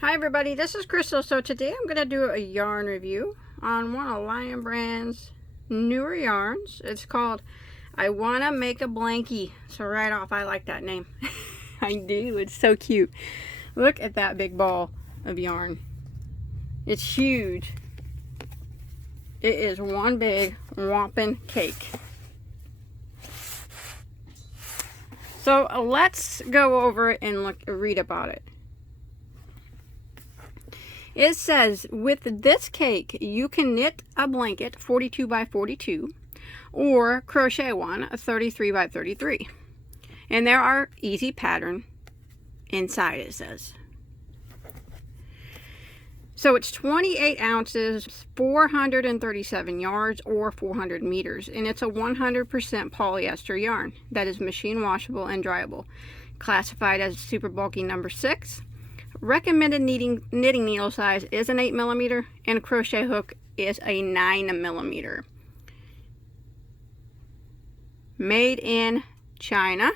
Hi everybody, this is Crystal. So today I'm going to do a yarn review on one of Lion Brand's newer yarns. It's called I Wanna Make a Blankie. So right off, I like that name. I do, it's so cute. Look at that big ball of yarn. It's huge. It is one big whopping cake. So let's go over it and read about it. It says, with this cake, you can knit a blanket 42 by 42 or crochet one 33 by 33. And there are easy pattern inside, it says. So it's 28 ounces, 437 yards or 400 meters. And it's a 100% polyester yarn that is machine washable and dryable. Classified as super bulky number 6. Recommended knitting needle size is an 8mm and crochet hook is a 9mm. Made in China.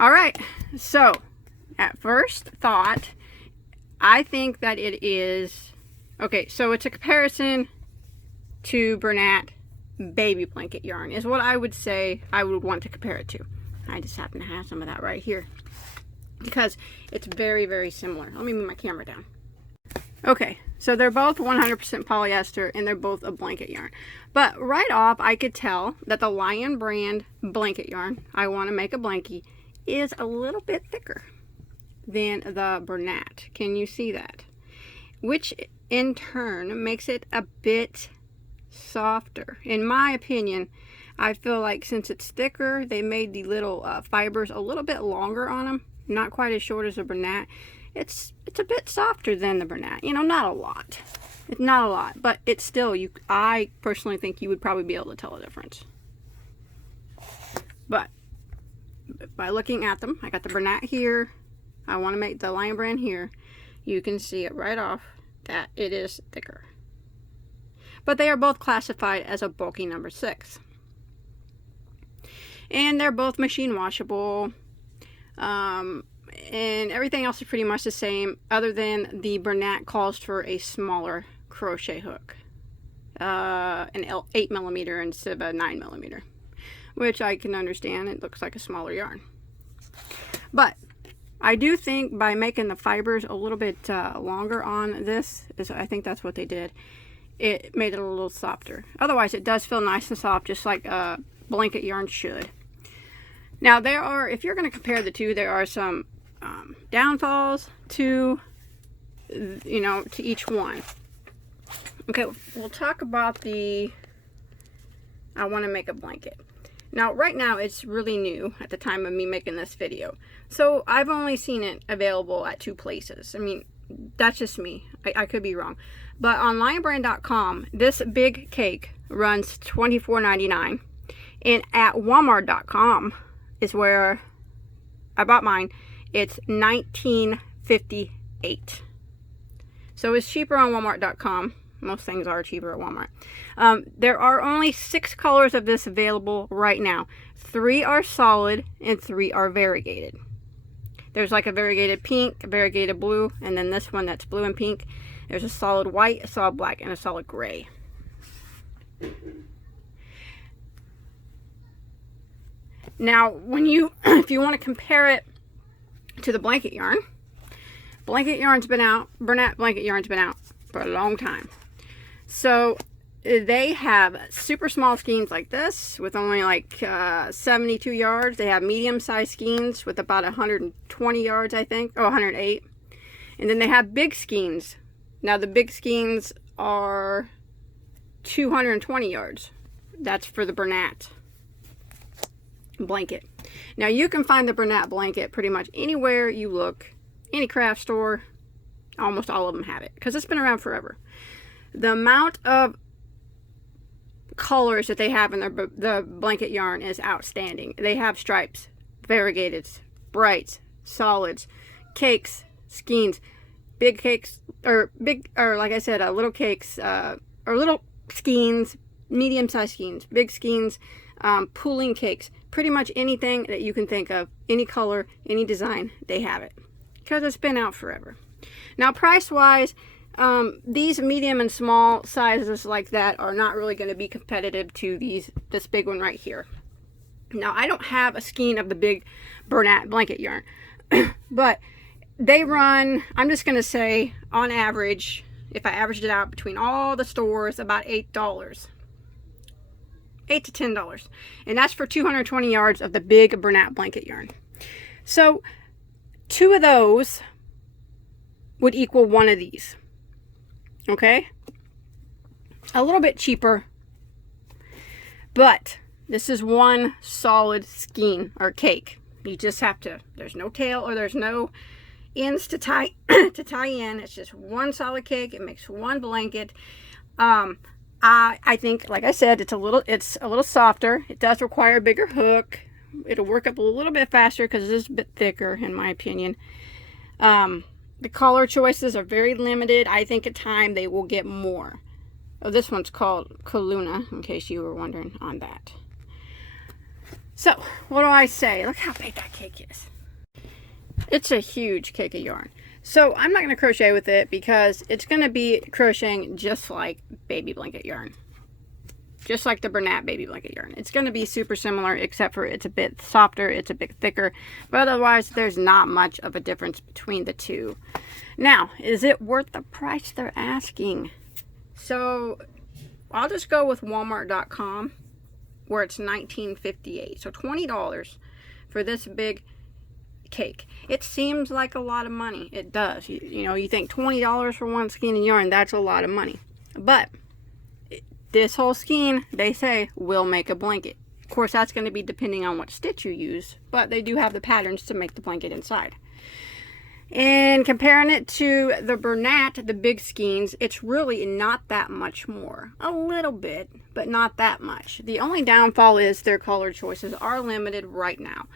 Alright, so at first thought, I think that it is, okay, so it's a comparison to Bernat baby blanket yarn is what I would say I would want to compare it to. I just happen to have some of that right here, because it's very, very similar. Let me move my camera down. Okay, so they're both 100% polyester and they're both a blanket yarn. But right off, I could tell that the Lion brand blanket yarn, I Want to Make a Blankie, is a little bit thicker than the Bernat. Can you see that? Which in turn makes it a bit softer. In my opinion, I feel like since it's thicker, they made the little fibers a little bit longer on them. Not quite as short as the Bernat. It's a bit softer than the Bernat. You know, not a lot. It's not a lot, but it's still, I personally think you would probably be able to tell a difference. But by looking at them, I got the Bernat here. I Want to Make the Lion brand here. You can see it right off that it is thicker. But they are both classified as a bulky number 6. And they're both machine washable. And everything else is pretty much the same, other than the Bernat calls for a smaller crochet hook, an 8mm instead of a 9mm, which I can understand. It looks like a smaller yarn, but I do think by making the fibers a little bit longer on this, I think that's what they did, it made it a little softer. Otherwise, it does feel nice and soft, just like a blanket yarn should. Now there are, if you're going to compare the two, there are some downfalls to, you know, to each one. Okay, we'll talk about the I Want to Make a Blanket. Now right now it's really new at the time of me making this video. So I've only seen it available at 2 places. I mean, that's just me. I could be wrong. But on lionbrand.com, this big cake runs $24.99. And at walmart.com is where I bought mine. It's $19.58. So it's cheaper on walmart.com. Most things are cheaper at Walmart. There are only 6 colors of this available right now. 3 are solid and 3 are variegated. There's like a variegated pink, a variegated blue, and then this one that's blue and pink. There's a solid white, a solid black, and a solid gray. Now, when you, if you want to compare it to the blanket yarn's been out, Bernat blanket yarn's been out for a long time. So they have super small skeins like this with only like 72 yards. They have medium-sized skeins with about 120 yards, I think, or 108. And then they have big skeins. Now the big skeins are 220 yards. That's for the Bernat blanket. Now you can find the Bernat blanket pretty much anywhere you look, any craft store. Almost all of them have it because it's been around forever. The amount of colors that they have in the blanket yarn is outstanding. They have stripes, variegateds, brights, solids, cakes, skeins, big cakes, or like I said, little cakes, or little skeins, medium-sized skeins, big skeins, pooling cakes. Pretty much anything that you can think of, any color, any design, they have it. because it's been out forever. Now, price-wise, these medium and small sizes like that are not really going to be competitive to this big one right here. Now, I don't have a skein of the big Bernat blanket yarn, but they run, I'm just going to say, on average, if I averaged it out between all the stores, about $8. $8 to $10. And that's for 220 yards of the big Bernat blanket yarn. So, 2 of those would equal 1 of these. Okay? A little bit cheaper, but this is one solid skein or cake. You just have to, there's no tail or there's no ends to tie in. It's just one solid cake. It makes one blanket. I think, like I said, it's a little softer. It does require a bigger hook. It'll work up a little bit faster because it is a bit thicker, in my opinion. The color choices are very limited. I think in time they will get more. Oh, this one's called Kaluna, in case you were wondering on that. So, what do I say? Look how big that cake is. It's a huge cake of yarn. So, I'm not going to crochet with it because it's going to be crocheting just like baby blanket yarn. Just like the Bernat baby blanket yarn. It's going to be super similar, except for it's a bit softer, it's a bit thicker. But otherwise, there's not much of a difference between the two. Now, is it worth the price they're asking? So, I'll just go with Walmart.com, where it's $19.58. So, $20 for this big cake. It seems like a lot of money. It does. You know, you think $20 for one skein of yarn, that's a lot of money. But this whole skein, they say, will make a blanket. Of course, that's going to be depending on what stitch you use, but they do have the patterns to make the blanket inside. And comparing it to the Bernat, the big skeins, it's really not that much more. A little bit, but not that much. The only downfall is their color choices are limited right now.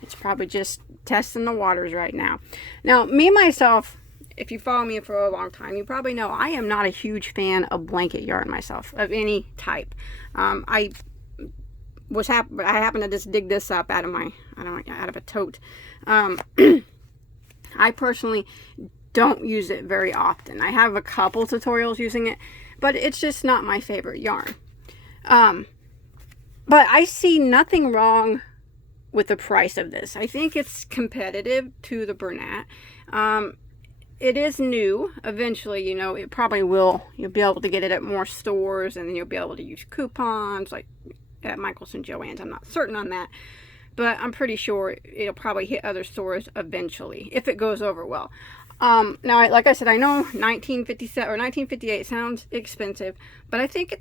It's probably just testing the waters right now. Now, me, myself, if you follow me for a long time, you probably know I am not a huge fan of blanket yarn myself, of any type. I happened to just dig this up out of a tote. I personally don't use it very often. I have a couple tutorials using it, but it's just not my favorite yarn. But I see nothing wrong with the price of this. I think it's competitive to the Bernat. It is new. Eventually, you know, it probably will. You'll be able to get it at more stores, and then you'll be able to use coupons like at Michael's and Joann's. I'm not certain on that, but I'm pretty sure it'll probably hit other stores eventually if it goes over well. Now, like I said, I know 1957 or 1958 sounds expensive, but I think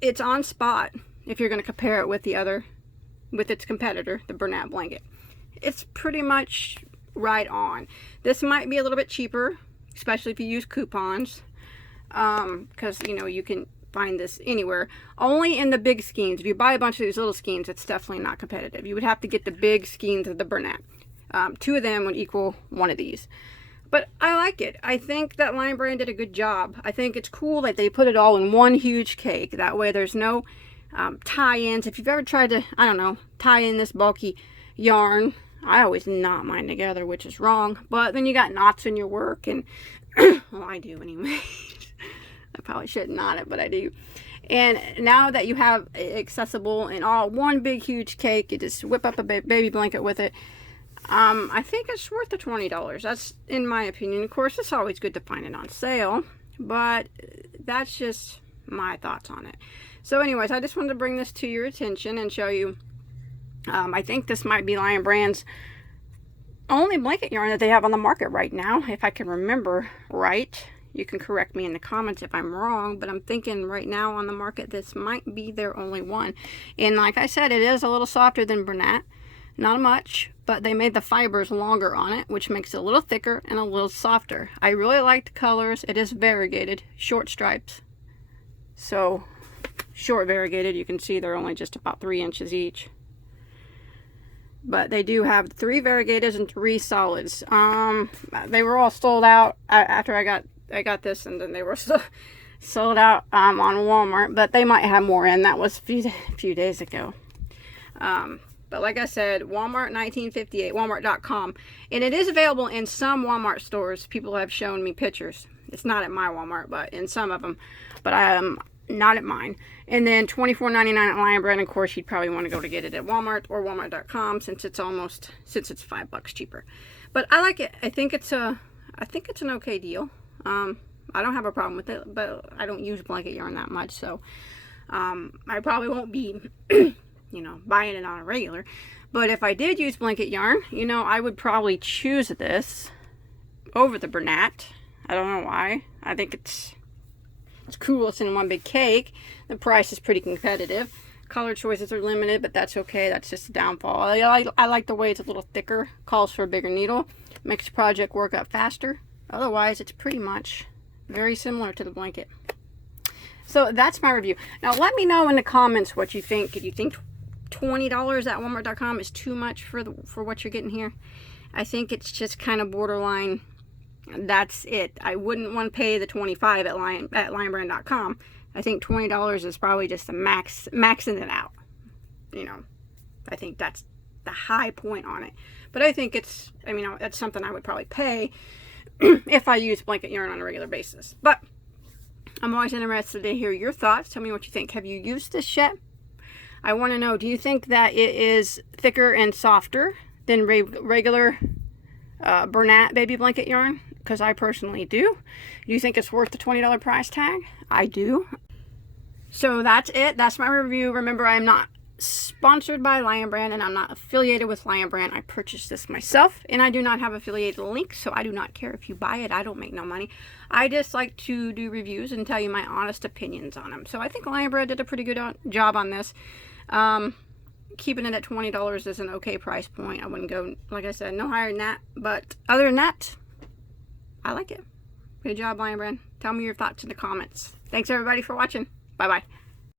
it's on spot if you're going to compare it with its competitor, the Bernat blanket. It's pretty much right on. This might be a little bit cheaper, especially if you use coupons, because you know you can find this anywhere. Only in the big skeins. If you buy a bunch of these little skeins, it's definitely not competitive. You would have to get the big skeins of the Bernat. 2 of them would equal 1 of these. But I like it. I think that Lion Brand did a good job. I think it's cool that they put it all in one huge cake. That way there's no tie-ins. If you've ever tried to, I don't know, tie in this bulky yarn, I always knot mine together, which is wrong. But then you got knots in your work, and well, I do anyway. I probably shouldn't knot it, but I do. And now that you have it accessible in all one big huge cake, you just whip up a baby blanket with it. I think it's worth the $20. That's in my opinion. Of course, it's always good to find it on sale, but that's just my thoughts on it. So anyways, I just wanted to bring this to your attention and show you. I think this might be Lion Brand's only blanket yarn that they have on the market right now, if I can remember right. You can correct me in the comments if I'm wrong, but I'm thinking right now on the market this might be their only one. And like I said, it is a little softer than Bernat. Not much, but they made the fibers longer on it, which makes it a little thicker and a little softer. I really like the colors. It is variegated, short stripes. So, short variegated, you can see they're only just about 3 inches each. But they do have 3 variegateds and 3 solids. They were all sold out after I got this, and then they were sold out on Walmart. But they might have more in. That was a few days ago. But like I said, Walmart 1958, Walmart.com. And it is available in some Walmart stores. People have shown me pictures. It's not at my Walmart, but in some of them. But not at mine. And then $24.99 at Lion Brand. Of course, you'd probably want to go to get it at Walmart or Walmart.com since it's $5 cheaper. But I like it. I think it's an okay deal. I don't have a problem with it, but I don't use blanket yarn that much, so I probably won't be, buying it on a regular. But if I did use blanket yarn, I would probably choose this over the Bernat. I don't know why. I think it's cool. It's in one big cake. The price is pretty competitive. Color choices are limited, but that's okay. That's just a downfall. I like the way it's a little thicker. Calls for a bigger needle. Makes the project work out faster. Otherwise, it's pretty much very similar to the blanket. So that's my review. Now let me know in the comments what you think. Do you think $20 at Walmart.com is too much for what you're getting here? I think it's just kind of borderline. That's it. I wouldn't want to pay the $25 at lionbrand.com. I think $20 is probably just the maxing it out. I think that's the high point on it. But I think that's something I would probably pay if I use blanket yarn on a regular basis. But I'm always interested to hear your thoughts. Tell me what you think. Have you used this yet? I want to know, do you think that it is thicker and softer than regular Bernat baby blanket yarn? Because I personally do. Do you think it's worth the $20 price tag? I do. So that's it. That's my review. Remember, I'm not sponsored by Lion Brand and I'm not affiliated with Lion Brand. I purchased this myself and I do not have affiliated links, so I do not care if you buy it. I don't make no money. I just like to do reviews and tell you my honest opinions on them. So I think Lion Brand did a pretty good job on this. Keeping it at $20 is an okay price point. I wouldn't go, like I said, no higher than that. But other than that, I like it. Good job, Lion Brand. Tell me your thoughts in the comments. Thanks everybody for watching. Bye bye.